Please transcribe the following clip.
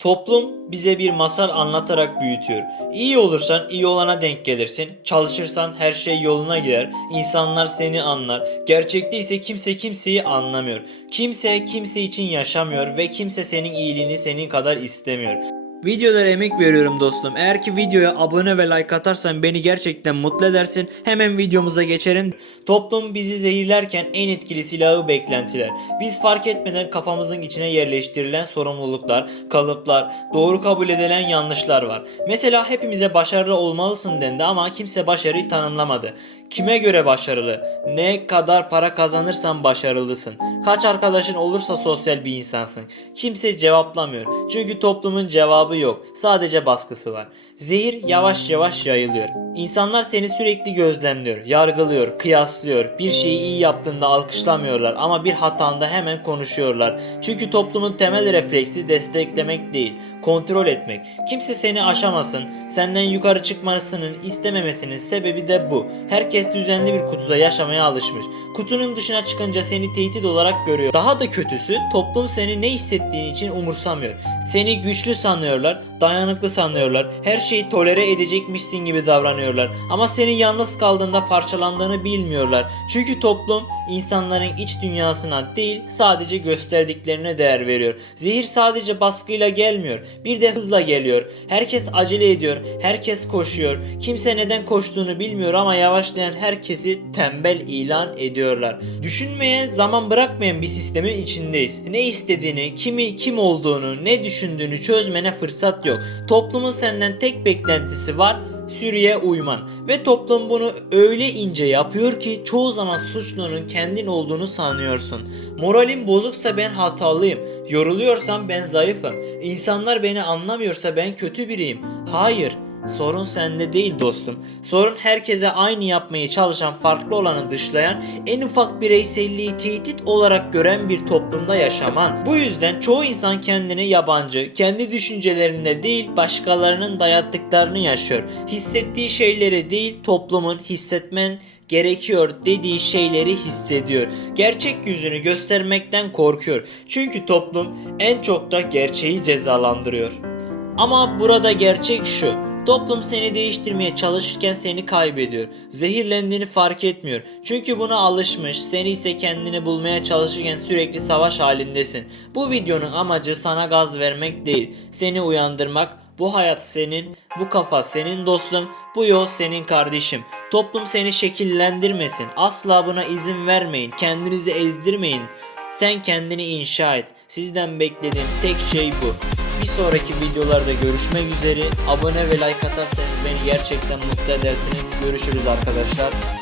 Toplum bize bir masal anlatarak büyütüyor. İyi olursan iyi olana denk gelirsin. Çalışırsan her şey yoluna girer. İnsanlar seni anlar. Gerçekte ise kimse kimseyi anlamıyor. Kimse kimse için yaşamıyor ve kimse senin iyiliğini senin kadar istemiyor. Videolara emek veriyorum dostum. Eğer ki videoya abone ve like atarsan beni gerçekten mutlu edersin. Hemen videomuza geçelim. Toplum bizi zehirlerken en etkili silahı beklentiler. Biz fark etmeden kafamızın içine yerleştirilen sorumluluklar, kalıplar, doğru kabul edilen yanlışlar var. Mesela hepimize başarılı olmalısın dendi ama kimse başarıyı tanımlamadı. Kime göre başarılı? Ne kadar para kazanırsan başarılısın. Kaç arkadaşın olursa sosyal bir insansın. Kimse cevaplamıyor. Çünkü toplumun cevabı yok. Sadece baskısı var. Zehir yavaş yavaş yayılıyor. İnsanlar seni sürekli gözlemliyor, yargılıyor, kıyaslıyor. Bir şeyi iyi yaptığında alkışlamıyorlar ama bir hatanda hemen konuşuyorlar. Çünkü toplumun temel refleksi desteklemek değil, kontrol etmek. Kimse seni aşamasın, senden yukarı çıkmasının istememesinin sebebi de bu. Herkes düzenli bir kutuda yaşamaya alışmış. Kutunun dışına çıkınca seni tehdit olarak görüyor. Daha da kötüsü toplum seni ne hissettiğin için umursamıyor. Seni güçlü sanıyorlar, dayanıklı sanıyorlar. Her şeyi tolere edecekmişsin gibi davranıyorlar. Ama senin yalnız kaldığında parçalandığını bilmiyorlar. Çünkü toplum insanların iç dünyasına değil sadece gösterdiklerine değer veriyor. Zehir sadece baskıyla gelmiyor. Bir de hızla geliyor. Herkes acele ediyor. Herkes koşuyor. Kimse neden koştuğunu bilmiyor ama yavaşlayan herkesi tembel ilan ediyorlar. Düşünmeye zaman bırakmayan bir sistemin içindeyiz. Ne istediğini, kimi kim olduğunu, ne düşündüğünü çözmene fırsat yok. Toplumun senden tek beklentisi var sürüye uyman ve toplum bunu öyle ince yapıyor ki çoğu zaman suçlunun kendin olduğunu sanıyorsun. Moralim bozuksa ben hatalıyım. Yoruluyorsam ben zayıfım. İnsanlar beni anlamıyorsa ben kötü biriyim. Hayır. Sorun sende değil dostum. Sorun herkese aynı yapmaya çalışan farklı olanı dışlayan, en ufak bireyselliği tehdit olarak gören bir toplumda yaşaman. Bu yüzden çoğu insan kendini yabancı, kendi düşüncelerinde değil başkalarının dayattıklarını yaşıyor. Hissettiği şeyleri değil toplumun hissetmen gerekiyor dediği şeyleri hissediyor. Gerçek yüzünü göstermekten korkuyor. Çünkü toplum en çok da gerçeği cezalandırıyor. Ama burada gerçek şu. Toplum seni değiştirmeye çalışırken seni kaybediyor. Zehirlendiğini fark etmiyor. Çünkü buna alışmış. Seni ise kendini bulmaya çalışırken sürekli savaş halindesin. Bu videonun amacı sana gaz vermek değil. Seni uyandırmak. Bu hayat senin, bu kafa senin dostum, bu yol senin kardeşim. Toplum seni şekillendirmesin. Asla buna izin vermeyin. Kendinizi ezdirmeyin. Sen kendini inşa et. Sizden beklediğim tek şey bu. Bir sonraki videolarda görüşmek üzere. Abone ve like atarsanız beni gerçekten mutlu edersiniz. Görüşürüz arkadaşlar.